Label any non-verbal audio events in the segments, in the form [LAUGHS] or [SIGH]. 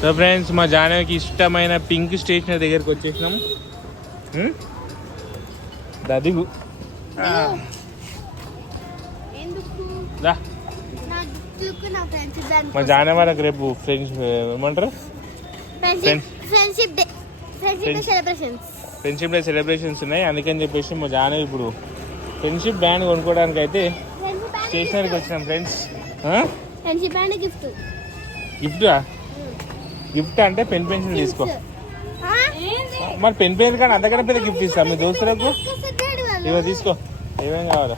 So friends మా జానవికి ఇష్టమైన pink stationery దగ్గరికి వచ్చేసినాం? దదిగు. మా జానవి వాళ్ళకి రేపు ఫ్రెండ్స్ ఏమంటారు? Friendship friendship day friendship celebrations friendship day celebrations ఉన్నాయి. అందుకని చెప్పేసి మా జానవి ఇప్పుడు ఫ్రెండ్షిప్ బ్యాండ్ కొనుక్కోవడానికి అయితే స్టేషనరీకి వచ్చినాం ఫ్రెండ్స్ ఫ్రెండ్షిప్ బ్యాండ్ గిఫ్ట్ గిఫ్టా గిఫ్ట్ అంటే పెన్ పెన్సిల్ తీసుకో. మరి పెన్ పెన్సిల్ కానీ అంతకన్నా పెద్ద గిఫ్ట్ ఇస్తాం మీ దోస్తులకు? ఇవో తీసుకో. ఏమేం కావాలో?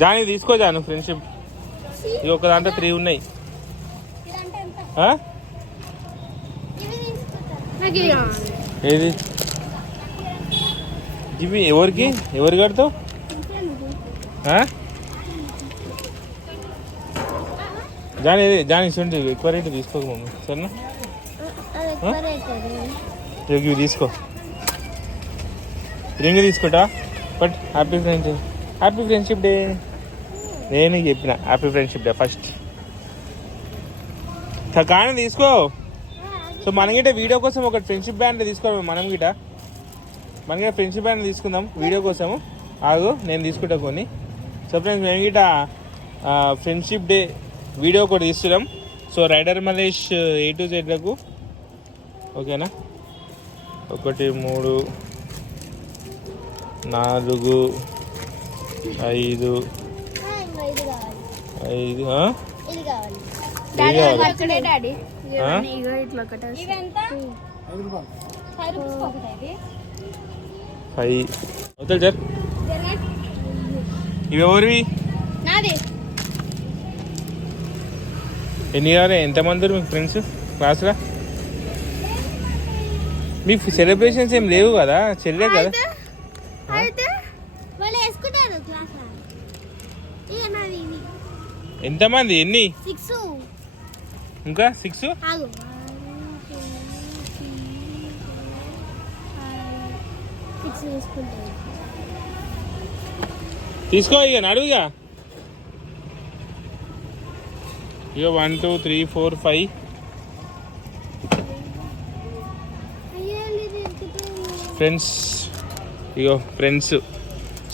జాని తీసుకో జాను ఫ్రెండ్షిప్ ఇవి ఒక దాంట్లో త్రీ ఉన్నాయి. ఇది ఏది? ఇవి ఎవరికి? ఎవరు కడతావు? జాని జాని ఇస్తుంది ఎక్కువ రేటు తీసుకోక మమ్మీ. సరేనా. ఇవి తీసుకో. రింగ్ తీసుకుంటా? But happy friendship. Happy friendship day. నేను చెప్పిన హ్యాపీ ఫ్రెండ్షిప్ డే ఫస్ట్. కానీ తీసుకో. సో మనం గిట్ట వీడియో కోసం ఒక ఫ్రెండ్షిప్ బ్యాండ్ తీసుకోవాలి మనం గిట మనం గిట్ట ఫ్రెండ్షిప్ బ్యాండ్ తీసుకుందాం వీడియో కోసము. ఆగు నేను తీసుకుంటా కొన్ని. సో ఫ్రెండ్స్ మేము గిట ఫ్రెండ్షిప్ డే వీడియో కూడా తీస్తున్నాం. సో రైడర్ మలేష్ ఏ టు జెడ్లకు ఓకేనా? ఒకటి మూడు నాలుగు ఐదు ఐదు ఫైవ్. అవుతుంది సార్. ఇవి ఎవరివి? నాది. ఎన్ని కావాలి ఎంతమంది మీకు ఫ్రెండ్స్ క్లాస్లో మీకు సెలబ్రేషన్స్ ఏం లేవు కదా చెల్లే కదా ఎంతమంది ఎన్ని ఇంకా సిక్స్ తీసుకో ఇక నడువుగా ఇక one two three four five. Friends ఇగో ఫ్రెండ్స్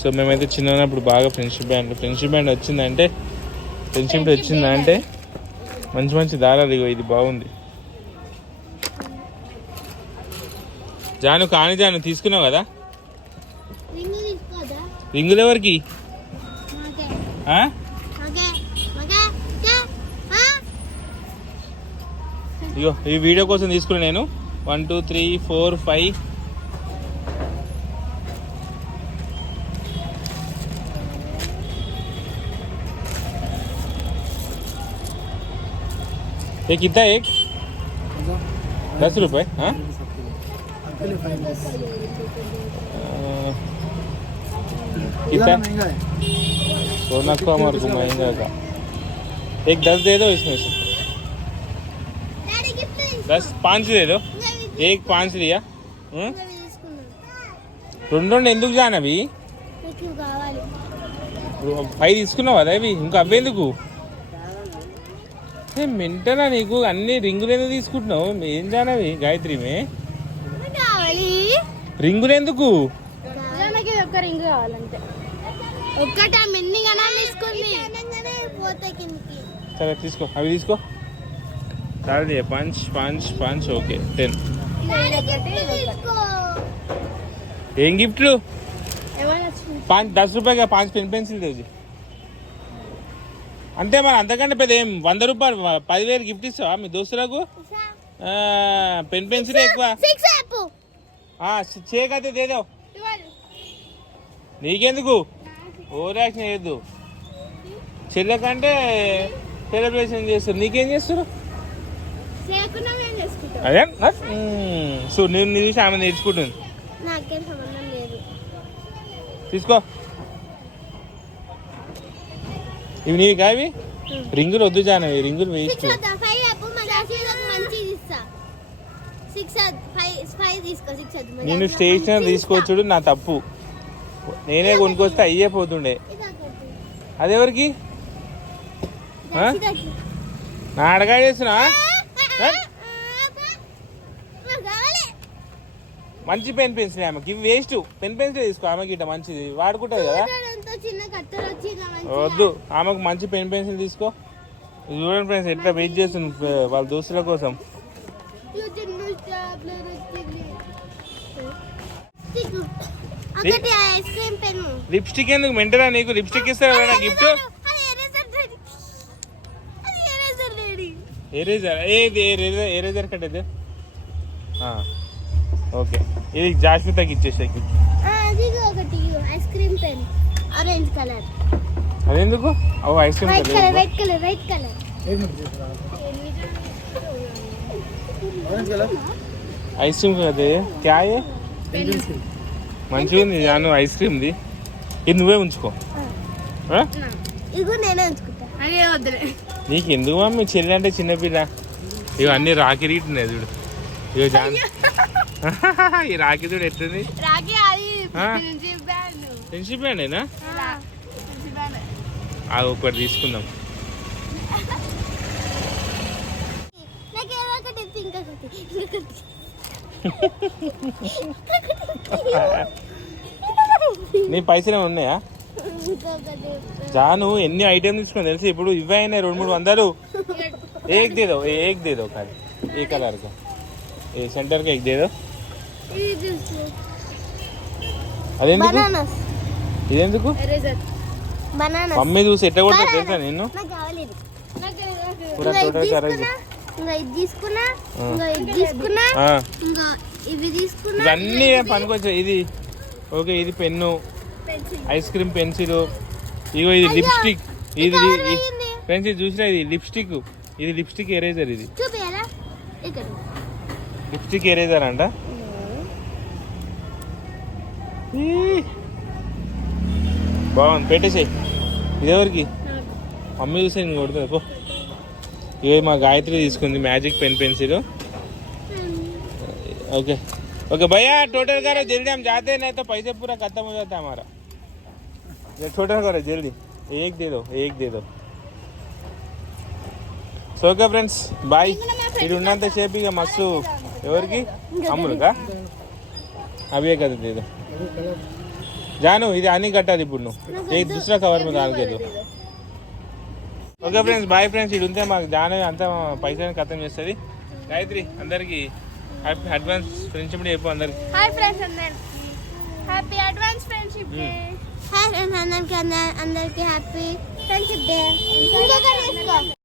సో మేమైతే చిన్నప్పుడు బాగా ఫ్రెండ్షిప్ బ్యాండ్ ఫ్రెండ్షిప్ బ్యాండ్ వచ్చిందంటే ఫ్రెండ్షిప్ వచ్చిందంటే మంచి మంచి దారాలు ఇగో ఇది బాగుంది. జాను కాని జాను తీసుకున్నావు కదా? రింగులు ఎవరికి? ఇగో ఈ వీడియో కోసం తీసుకున్నా నేను one two three four five एक कितना एक दस रुपए हाँ अ, कितना सोना को हमारे को महंगा का एक दस दे दो इसमें से డాడీ బస్ పాంచ్ లేదు. ఏక్ పాంచ్ దియా రెండు రెండు ఎందుకు జానవి ఫైవ్ తీసుకున్నావు కదా ఇవి ఇంకా అవ్వేందుకు మెంటనా నీకు? అన్ని రింగులు ఎందుకు తీసుకుంటున్నావు? ఏం జానవి గాయత్రి మే రింగులు ఎందుకు? సరే తీసుకో. అవి తీసుకో. సరే పంచ్ పంచ్ పంచ్ ఓకే. టెన్. ఏం గిఫ్ట్లు పాంచ్ దస్ రూపాయగా పాంచ్ పెన్ పెన్సిల్ తెచ్చి అంటే మరి అంతకంటే పెద్ద ఏం? వంద రూపాయలు పదివేలు గిఫ్ట్ ఇస్తావా మీ దోస్తులకు? పెన్ పెన్సిల్ ఎక్కువ. చేయకైతే దేదో నీకెందుకు? ఓవర్ యాక్షన్ చేయొద్దు. చెల్లెకంటే సెలబ్రేషన్ చేస్తారు. నీకేం చేస్తారు? అదే. సో నేను నీ చూసి ఆమె నేర్చుకుంటుంది. నాకేం సంబంధం లేదు. తీసుకో. ఇవి నీకు ఇవి రింగులు వద్దు జానవి రింగులు వేస్ట్ నేను స్టేషనరీ మంచిది తీసుకొచ్చుడు నా తప్పు. నేనే కొనుక్కొస్తే అయ్యే పోతుండే. అదెవరికి? నా అడగా చేస్తున్నా? మంచి పెన్ పెన్సిల్ ఆమెకి ఇవి వేస్ట్ పెన్ పెన్సిల్ తీసుకో ఆమెకి ఇట్లా మంచిది. వాడుకుంటుంది కదా? వద్దు. ఆమెకు మంచి పెన్ పెన్సిల్ తీసుకో. చూడండి ఫ్రెండ్స్ ఎట్లా వెయిట్ చేస్తుంది వాళ్ళ దోస్తుల కోసం. లిప్స్టిక్ ఎందుకు? మెంటరా నీకు? లిప్స్టిక్ ఇస్తారా గిఫ్ట్ ఎరేజర్. ఏది ఎరేజర్ ఎరేజర్ కట్టేది ఓకే. ఇది జాస్మితకి ఇచ్చేసాయి గిఫ్ట్ అది ఒకటి. Ice cream pen. Orange colour. అదెందుకు? ఓ ice cream white colour white colour white colour. Ice cream కదే క్యా ఏ మంచిగా ఉంది జాను ఐస్ క్రీమ్ది. ఇది నువ్వే ఉంచుకో. ఆ? ఇదిగో నేనే వద్దులే నీకు ఎందుకు మమ్మీ చెల్లి అంటే చిన్నపిల్ల ఇవి అన్ని రాకి రీటున్నాయి చూడు. ఇగో జాన్. ఈ రాకి చూడు బ్యాండ్ ఫ్రెండ్షిప్ బ్యాండేనా అది ఒకటి తీసుకుందాం. [LAUGHS] నీ పైసలు ఏమైనా ఉన్నాయా? జాను ఎన్ని ఐటెం తీసుకుని తెలిసి? ఇప్పుడు ఇవే అయినాయి రెండు మూడు వందలు. ఏక్ దేదో ఏక్ దేదో కాదు ఏ కలర్ కా. ఏ సెంటర్ కా ఏక్ దేదో. అదెందుకు? ఇదెందుకు? మమ్మీ చూసి ఎట్ట కూడా తెలుసా నేను ఇవన్నీ పనికొచ్చాయి? ఇది. ఓకే ఇది పెన్ను. ఐస్ క్రీమ్ పెన్సిల్ ఇగో ఇది లిప్స్టిక్ ఇది కవర్ అయ్యింది. ఫ్రెండ్స్ ఇది చూసినా ఇది లిప్స్టిక్ ఇది లిప్స్టిక్ ఎరేజర్ ఇది చూపియాలా ఇక్కడ లిప్స్టిక్ ఎరేజర్ అంట ఈ. బాగుంది పెట్టేసేయి ఇది ఎవరికి మమ్మీ చూస్తే ఇంక కొడుతుంది పో ఇవి మా గాయత్రి తీసుకుంది magic pen pencil okay okay भैया टोटल करो जल्दी हम जाते हैं नहीं तो पैसे पूरा खत्म हो जाता है हमारा ये टोटल करो जल्दी एक दे दो एक दे दो సో ఓకే ఫ్రెండ్స్ బాయ్ ఇది ఉన్నంత సేపు ఇక మస్తు ఎవరికి అమ్ములుగా అవి కదా దేదో జాను ఇది అన్ని కట్టాలి ఇప్పుడు నువ్వు ఏ దూసరా కవర్ మీద ఆగలేదు ఓకే ఫ్రెండ్స్ బాయ్ ఫ్రెండ్స్ ఇది ఉంటే మాకు జాను అంతా పైసలు ఖతం చేస్తుంది గాయత్రి అందరికి హ్యాపీ అడ్వాన్స్ ఫ్రెండ్షిప్ డే చెప్పు అందరికి హాయ్ ఫ్రెండ్స్ అందరికి happy advance friendship day hi friends అందరికి అందరికి హ్యాపీ ఫ్రెండ్షిప్ డే ఇంకొకటి తీసుకో